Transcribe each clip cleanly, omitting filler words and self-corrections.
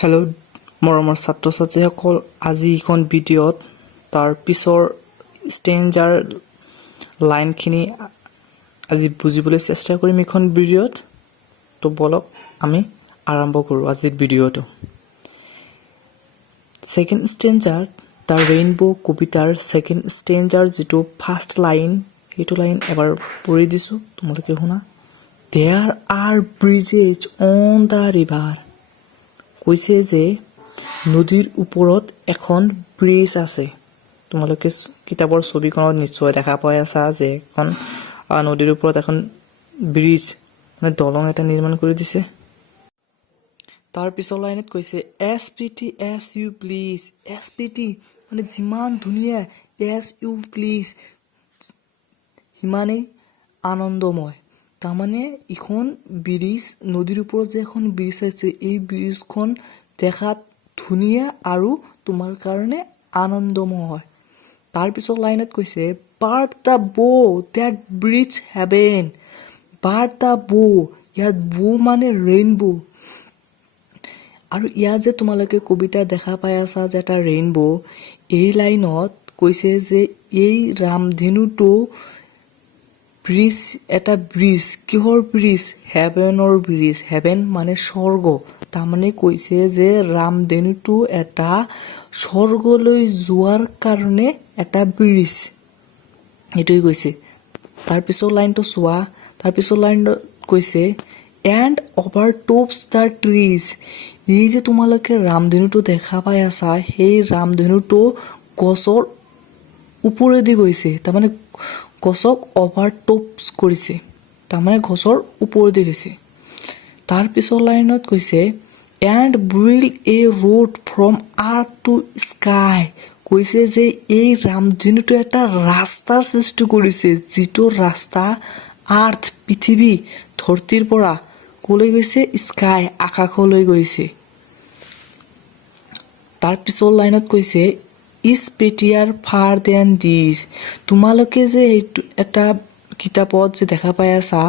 Hello' মৰমৰ ছাত্ৰ ছাত্ৰীসকল, আজি এইখন ভিডিঅ'ত তাৰ পিছৰ ষ্টেঞ্জাৰ লাইনখিনি আজি বুজিবলৈ চেষ্টা কৰিম এইখন ভিডিঅ'ত। তো বলক আমি আৰম্ভ কৰোঁ আজিৰ ভিডিঅ'টো। ছেকেণ্ড ষ্টেঞ্জাৰ দ্য ৰেইনবো কবিতাৰ ছেকেণ্ড ষ্টেঞ্জাৰ যিটো ফাৰ্ষ্ট লাইন, সেইটো লাইন এবাৰ পঢ়ি দিছোঁ, তোমালোকে শুনা। There are bridges on the river. কৈছে যে নদীৰ ওপৰত এখন ব্ৰিজ আছে। তোমালোকে কিতাপৰ ছবিখনত নিশ্চয় দেখা পাই আছা যে এখন নদীৰ ওপৰত এখন ব্ৰিজ মানে দলং এটা নিৰ্মাণ কৰি দিছে। তাৰ পিছৰ লাইনত কৈছে S P T S U please. S P T মানে যিমান ধুনীয়া, এছ ইউ প্লিজ সিমানেই আনন্দময়। তাৰমানে ইখন ব্ৰিজ, নদীৰ ওপৰত যে এখন ব্ৰিজ আছে, এই ব্ৰিজখন দেখাত ধুনীয়া আৰু তোমাৰ কাৰণে আনন্দময়। তাৰপিছত লাইনত কৈছে bird the bow that bridge heaven. Bird the bow, ইয়াত বো মানে ৰেইনবো। আৰু ইয়াত যে তোমালোকে কবিতা দেখা পাই আছা যে এটা ৰেইনবো, এই লাইনত কৈছে যে এই ৰামধেনুটো ব্ৰিজ, এটা ব্ৰিজ, কিহৰ ব্ৰিজ? হেভেনৰ ব্ৰিজ। হেভেন মানে স্বৰ্গ। তাৰমানে কৈছে যে ৰামধেনুটো এটা স্বৰ্গলৈ যোৱাৰ কাৰণে এটা ব্ৰিজ, এইটোৱে কৈছে। তাৰপিছৰ লাইনটো চোৱা। তাৰপিছৰ লাইনত কৈছে and over tops the trees. এই যে তোমালোকে ৰামধেনুটো দেখা পাই আছা, সেই ৰামধেনুটো গছৰ ওপৰেদি গৈছে। তাৰমানে গছক অভাৰটপছ কৰিছে, তাৰমানে গছৰ ওপৰেদি গৈছে। তাৰপিছৰ লাইনত কৈছে and build a road from earth to sky. কৈছে যে এই ৰামধেনুটো এটা ৰাস্তাৰ সৃষ্টি কৰিছে, যিটো ৰাস্তা আৰ্থ পৃথিৱী, ধৰতীৰ পৰা ক'লৈ গৈছে? স্কাই, আকাশলৈ গৈছে। তাৰপিছৰ লাইনত কৈছে ইজ পেটিয়াৰ ফাৰ দেন দিছ। তোমালোকে যে এইটো এটা কিতাপত যে দেখা পাই আছা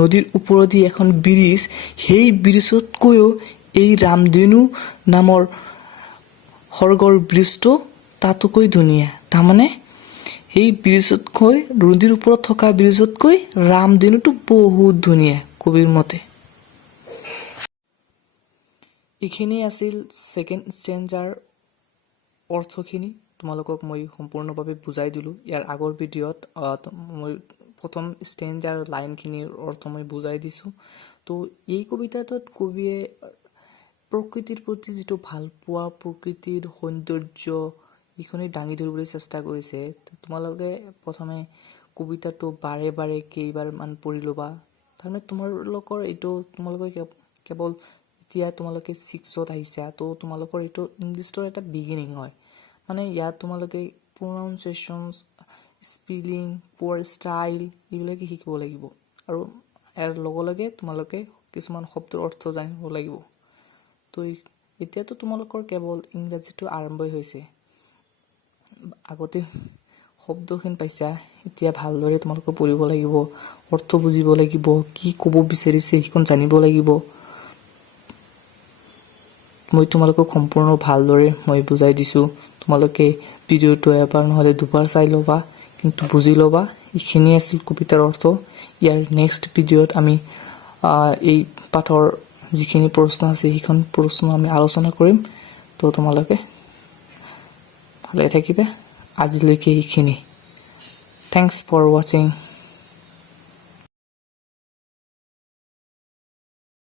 নদীৰ ওপৰেদি এখন ব্ৰিজ, সেই ব্ৰিজতকৈও এই ৰামধেনু নামৰ স্বৰ্গৰ ব্ৰিজটো তাতোকৈ ধুনীয়া। তাৰমানে সেই ব্ৰিজতকৈ, নদীৰ ওপৰত থকা ব্ৰিজতকৈ ৰামধেনুটো বহুত ধুনীয়া কবিৰ মতে। এইখিনি আছিল ছেকেণ্ড ষ্টেঞ্জাৰ অৰ্থখিনি। তোমালোকক মই সম্পূৰ্ণভাৱে বুজাই দিলোঁ। ইয়াৰ আগৰ ভিডিঅ'ত মই প্ৰথম ষ্টেঞ্জাৰ লাইনখিনিৰ অৰ্থ মই বুজাই দিছোঁ। তো এই কবিতাটোত কবিয়ে প্ৰকৃতিৰ প্ৰতি যিটো ভালপোৱা, প্ৰকৃতিৰ সৌন্দৰ্য, এইখনি দাঙি ধৰিবলৈ চেষ্টা কৰিছে। তোমালোকে প্ৰথমে কবিতাটো বাৰে বাৰে কেইবাৰমান পঢ়ি ল'বা। তাৰমানে তোমালোকৰ এইটো, তোমালোকে কেৱল এতিয়া তোমালোকে 6ত আহিছা, তো তোমালোকৰ এইটো ইংলিছৰ এটা বিগিনিং হয়। মানে ইয়াত তোমালোকে প্ৰনাউন্সিয়েশ্যনছ, স্পেলিং, পোৱাৰ ষ্টাইল এইবিলাকে শিকিব লাগিব। আৰু ইয়াৰ লগে লগে তোমালোকে কিছুমান শব্দৰ অৰ্থ জানিব লাগিব। তো এতিয়াতো তোমালোকৰ কেৱল ইংৰাজীটো আৰম্ভই হৈছে। আগতে শব্দখিনি পাইছা, এতিয়া ভালদৰে তোমালোকে পঢ়িব লাগিব, অৰ্থ বুজিব লাগিব, কি ক'ব বিচাৰিছে সেইখন জানিব লাগিব। মই তোমালোকক সম্পূৰ্ণ ভালদৰে মই বুজাই দিছোঁ। তোমালোকে ভিডিঅ'টো এবাৰ নহ'লে দুবাৰ চাই ল'বা, কিন্তু বুজি ল'বা। এইখিনিয়ে আছিল কবিতাৰ অৰ্থ। ইয়াৰ নেক্সট ভিডিঅ'ত আমি এই পাঠৰ যিখিনি প্ৰশ্ন আছে সেইখন প্ৰশ্ন আমি আলোচনা কৰিম। তো তোমালোকে ভালে থাকিবা। আজিলৈকে এইখিনি। থেংকছ ফৰ ৱাচিং।